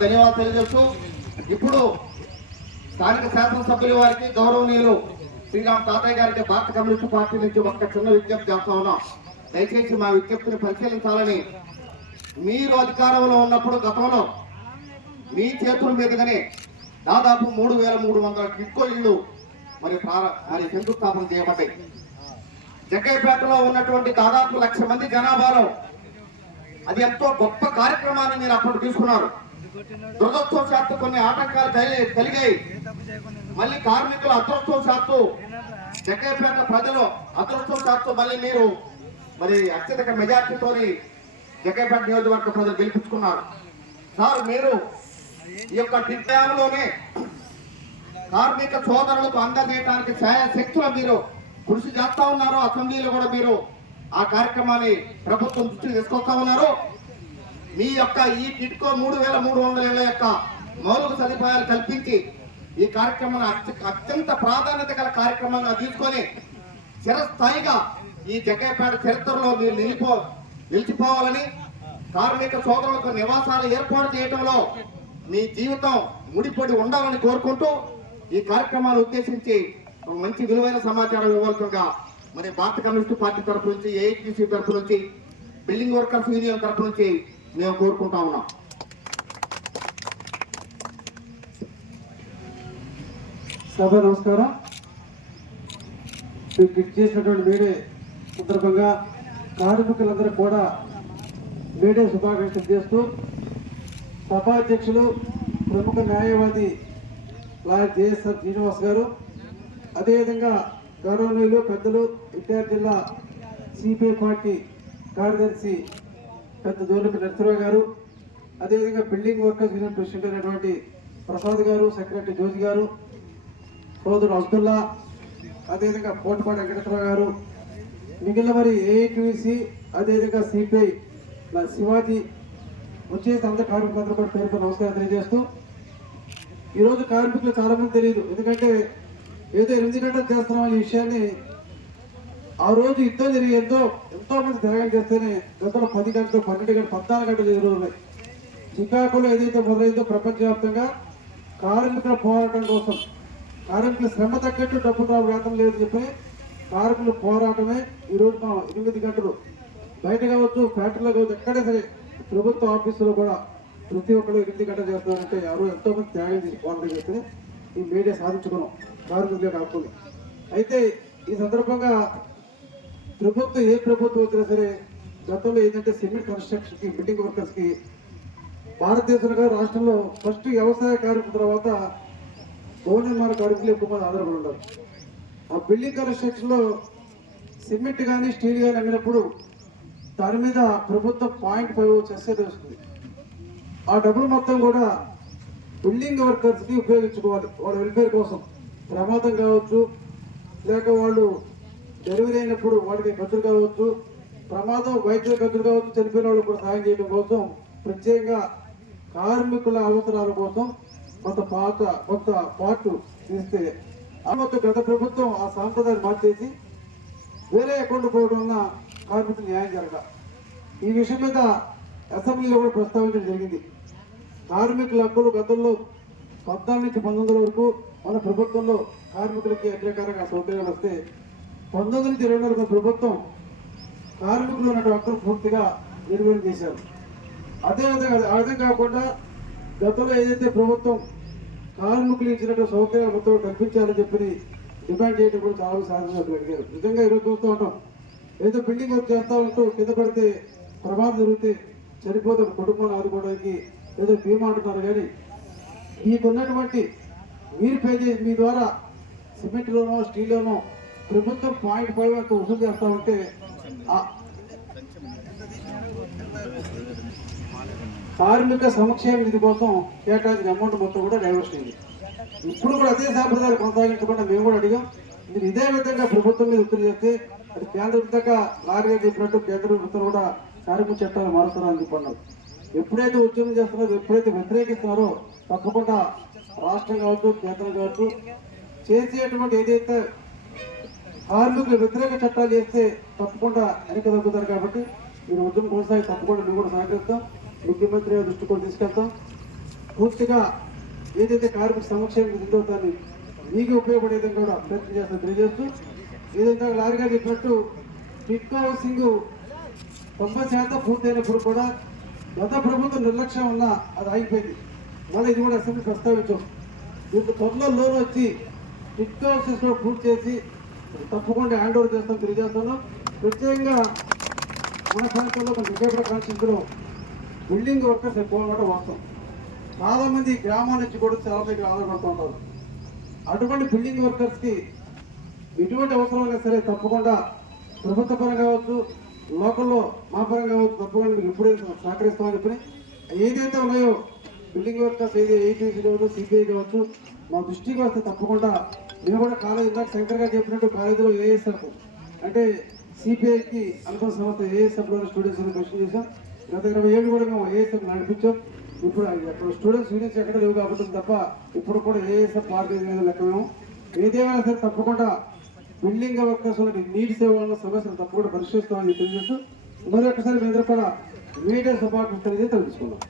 ధన్యవాదాలు తెలియజేస్తూ ఇప్పుడు స్థానిక శాసనసభ్యుల వారికి గౌరవనీయులు శ్రీరామ్ తాతయ్య గారికి భారత కమ్యూనిస్ట్ పార్టీ నుంచి ఒక చిన్న విజ్ఞప్తి చేస్తా ఉన్నాం. దయచేసి మా విజ్ఞప్తిని పరిశీలించాలని మీరు అధికారంలో ఉన్నప్పుడు గతంలో మీ చేతుల మీదుగానే దాదాపు మూడు వేల మూడు వందల టిక్కో ఇళ్ళు మరి మరి శంకుస్థాపన చేయబడ్డాయి. జగ్గైపేటలో ఉన్నటువంటి దాదాపు లక్ష మంది జనాభాలో అది ఎంతో గొప్ప కార్యక్రమాన్ని మీరు అప్పుడు తీసుకున్నారు. దురదృష్టవశాత్తు కొన్ని ఆటంకాలు కలిగాయి. మళ్ళీ కార్మికులు అదృష్టం శాత్తు జగ్గైపేట ప్రజలు అదృష్టవశాత్తు మళ్ళీ మీరు మరి అత్యధిక మెజార్టీతో జగ్గైపేట నియోజకవర్గ ప్రజలు గెలిపించుకున్నారు. సార్ మీరు ఈ యొక్క దిగ్భ్యాయంలోనే కార్మిక సోదరులకు అందజేయడానికి శక్తులు మీరు కృషి చేస్తా ఉన్నారు. అసెంబ్లీలో కూడా మీరు ఆ కార్యక్రమాన్ని ప్రభుత్వం దృష్టికి తీసుకొస్తా ఉన్నారు. మీ యొక్క ఈ టిట్కో మూడు వేల మూడు వందల ఏళ్ళ యొక్క మౌలిక సదుపాయాలు కల్పించి ఈ కార్యక్రమాన్ని అత్య- అత్యంత ప్రాధాన్యత గల కార్యక్రమంగా తీసుకొని చిరస్థాయిగా ఈ జగ్గయ్యపేట చరిత్రలో మీరు నిలిపో నిలిచిపోవాలని కార్మిక సోదరులకు నివాసాలు ఏర్పాటు చేయడంలో మీ జీవితం ముడిపడి ఉండాలని కోరుకుంటూ ఈ కార్యక్రమాన్ని ఉద్దేశించి ఒక మంచి విలువైన సమాచారం ఇవ్వాల్సిందిగా మరి భారత కమ్యూనిస్ట్ పార్టీ తరపు నుంచి ఏఐటీసీ తరపు నుంచి బిల్డింగ్ వర్కర్స్ యూనియన్ తరపు నుంచి మేము కోరుకుంటా ఉన్నాం. సభ నమస్కారం. మీకు చేసినటువంటి మేడే సందర్భంగా కార్మికులందరూ కూడా మేడే శుభాకాంక్షలు చేస్తూ సభాధ్యక్షులు ప్రముఖ న్యాయవాది లాయర్ జేఎస్ఆర్ శ్రీనివాస్ గారు అదేవిధంగా గౌరవనీయులు పెద్దలు ఎన్టీఆర్ జిల్లా సిపిఐ పార్టీ కార్యదర్శి పెద్ద దూరపు నరసరావు గారు అదేవిధంగా బిల్డింగ్ వర్కర్స్ యూనియన్ ప్రెసిడెంట్ అయినటువంటి ప్రసాద్ గారు సెక్రటరీ జ్యోతి గారు సోదరుడు అబ్దుల్లా అదేవిధంగా పోటపాటి వెంకటేశ్వరరావు గారు మిగిలిన మరి ఏఐటీసీ అదేవిధంగా సిపిఐ శివాజీ వచ్చేసి అంత కార్మికులందరూ కూడా పేరుతో నమస్కారం తెలియజేస్తూ ఈరోజు కార్మికులు చాలామంది తెలియదు. ఎందుకంటే ఏదో ఎనిమిది గంటలు చేస్తున్నాం ఈ విషయాన్ని ఆ రోజు యుద్ధం జరిగి ఎంతో ఎంతో మంది త్యాగం చేస్తేనే గతంలో పది గంటలు పన్నెండు గంటలు పద్నాలుగు గంటలు జరుగుతున్నాయి ఉన్నాయి. చికాకులో ఏదైతే మొదలైందో ప్రపంచవ్యాప్తంగా కార్మికుల పోరాటం కోసం కార్మికుల శ్రమ తగ్గట్టు డబ్బు రావడం లేదని లేదు చెప్పి కార్మికుల పోరాటమే ఈ రోజు మనం ఎనిమిది గంటలు బయట కావచ్చు ఫ్యాక్టరీలో కావచ్చు ఎక్కడే సరే ప్రభుత్వ ఆఫీసులో కూడా ప్రతి ఒక్కరు ఎనిమిది గంటలు చేస్తారంటే ఎవరు ఎంతో మంది త్యాగం చేసి పోరాటం చేస్తే ఈ మీడియా సాధించుకున్నాం కార్మికులే కాకుండా. అయితే ఈ సందర్భంగా ప్రభుత్వం ఏ ప్రభుత్వం వచ్చినా సరే గతంలో ఏంటంటే సిమెంట్ కన్స్ట్రక్షన్కి బిల్డింగ్ వర్కర్స్కి భారతదేశంలో రాష్ట్రంలో ఫస్ట్ వ్యవసాయ కార్మికుల తర్వాత భవన నిర్మాణ కార్మికులు ఎక్కువ మంది ఆధారపడి ఉంటారు ఆ బిల్డింగ్ కన్స్ట్రక్షన్లో సిమెంట్ కానీ స్టీల్ కానీ అమ్మినప్పుడు దాని మీద ప్రభుత్వం పాయింట్ ఫైవ్ చేసేది వస్తుంది. ఆ డబ్బులు మొత్తం కూడా బిల్డింగ్ వర్కర్స్కి ఉపయోగించుకోవాలి. వాళ్ళ వెల్ఫేర్ కోసం ప్రమాదం కావచ్చు లేక వాళ్ళు డెలివరీ అయినప్పుడు వాటికి ఖర్చులు కావచ్చు ప్రమాదం వైద్య ఖర్చులు కావచ్చు చనిపోయిన వాళ్ళు కూడా సహాయం చేయడం కోసం ప్రత్యేకంగా కార్మికుల అవసరాల కోసం కొంత పాత కొంత పాటు తీస్తే ఆ గత ప్రభుత్వం ఆ సాంప్రదాయాన్ని మార్చేసి వేరే అకౌంట్ పోవడం వలన కార్మికులు న్యాయం జరగ. ఈ విషయం మీద అసెంబ్లీలో కూడా ప్రస్తావించడం జరిగింది. కార్మికుల హక్కులు గతంలో పద్నాలుగు నుంచి పంతొమ్మిది వరకు మన ప్రభుత్వంలో కార్మికులకి అగ్రకారంగా సౌకర్యాలు వస్తే పంతొమ్మిది నుంచి ఇరవై నాలుగు ప్రభుత్వం కార్మికులు ఉన్న హక్కులు పూర్తిగా నిర్వహణ చేశారు. అదేవిధంగా ఆ విధంగా కాకుండా గతంలో ఏదైతే ప్రభుత్వం కార్మికులు ఇచ్చినటువంటి సౌకర్యాలు మొత్తం కల్పించాలని చెప్పి డిమాండ్ చేయడం కూడా చాలా సాధించినట్లు అడిగారు. నిజంగా ఈరోజు చూస్తూ ఉంటాం. ఏదో బిల్డింగ్ వర్క్ చేస్తూ ఉంటూ కింద పడితే ప్రమాదం జరిగితే చనిపోతే కుటుంబాన్ని ఆదుకోవడానికి ఏదో బీమా అంటున్నారు కానీ మీకున్నటువంటి మీరు పే చేసి మీ ద్వారా సిమెంట్లోనో స్టీల్లోనో ప్రభుత్వం పాయింట్ ఫైవ్ వరకు వసూలు చేస్తా ఉంటే కార్మిక సంక్షేమ నిధి కోసం కేటాయించిన అమౌంట్ మొత్తం కూడా డైవర్ట్ అయింది. ఇప్పుడు కూడా అదే సాంప్రదాయాలు కొనసాగించకుండా మేము కూడా అడిగాం. మీరు ఇదే విధంగా ప్రభుత్వం మీద ఒత్తిడి చేస్తే అది కేంద్ర విధంగా లారీ చెప్పినట్టు కేంద్ర ప్రభుత్వం కూడా కార్మిక చట్టాలు మారుతున్నారని చెప్పన్నారు. ఎప్పుడైతే ఉద్యమం చేస్తున్నారో ఎప్పుడైతే వ్యతిరేకిస్తున్నారో తప్పకుండా రాష్ట్రం కావచ్చు కేంద్రం కావచ్చు చేసేటువంటి ఏదైతే కార్మికులు వ్యతిరేక చట్టాలు చేస్తే తప్పకుండా వెనక తగ్గుతారు కాబట్టి మీరు ఉద్యమం కొనసాగి తప్పకుండా మేము కూడా సహకరిస్తాం. ముఖ్యమంత్రి దృష్టి కూడా తీసుకెళ్తాం. పూర్తిగా ఏదైతే కార్మిక సంక్షేమం ఉందో దాన్ని మీకు ఉపయోగపడే విధంగా కూడా ప్రయత్నం చేస్తాను తెలియజేస్తూ ఏదైతే లారీ గారు చెప్పినట్టు టిట్కో హౌసింగ్ తొంభై శాతం పూర్తయినప్పుడు కూడా గత ప్రభుత్వం నిర్లక్ష్యం ఉన్నా అది ఆగిపోయింది. మళ్ళీ ఇది కూడా అసెంబ్లీ ప్రస్తావించాం. దీనికి త్వరలో లోన్ వచ్చి టిట్కో హౌసెస్ కూడా పూర్తి చేసి తప్పకుండా హ్యాండ్ ఓవర్ చేస్తాం తెలియజేస్తాను ప్రత్యేకంగా మన ప్రాంతంలో మన విజయపడ కాన్స్టిట్యూన్సీలో బిల్డింగ్ వర్కర్స్ ఎక్కువ ఉండడం వాస్తవం. చాలామంది గ్రామాల నుంచి కూడా చాలా మంది ఆధారపడుతూ ఉంటారు. అటువంటి బిల్డింగ్ వర్కర్స్కి ఎటువంటి అవసరమైనా సరే తప్పకుండా ప్రభుత్వ పరంగా కావచ్చు లోకల్లో మా పరంగా కావచ్చు తప్పకుండా మీకు ఎప్పుడైతే సహకరిస్తామని చెప్పి ఏదైతే ఉన్నాయో బిల్డింగ్ వర్కర్స్ ఏది ఏటీసీ కావచ్చు సిబిఐ కావచ్చు మా దృష్టికి వస్తే తప్పకుండా మేము కూడా కాలేజ్ ఇందాక శంకర్ గారు చెప్పినట్టు కాలేజీలో ఏఎస్ఎఫ్ అంటే సిపిఐకి అనుకున్న సంస్థ ఏఎస్ఎఫ్లో స్టూడెంట్స్ క్వశ్చన్ చేశాం. గత ఇరవై ఏళ్ళు కూడా మేము ఏఎస్ఎఫ్ నడిపించాం. ఇప్పుడు అక్కడ స్టూడెంట్స్ యూనిట్స్ ఎక్కడ లేవు కాబట్టి తప్ప ఇప్పుడు కూడా ఏఎస్ఎఫ్ ఆర్గనైజ్ లెక్క మేము ఏదేమైనా సరే తప్పకుండా బిల్డింగ్ వర్కర్స్ నీటి సేవల సమస్యలు తప్పకుండా పరిశీలిస్తామని తెలియజేస్తూ మరొకసారి మీ అందరూ కూడా మీడియా సపోర్ట్ ఉంటుంది తెలుసుకుందాం.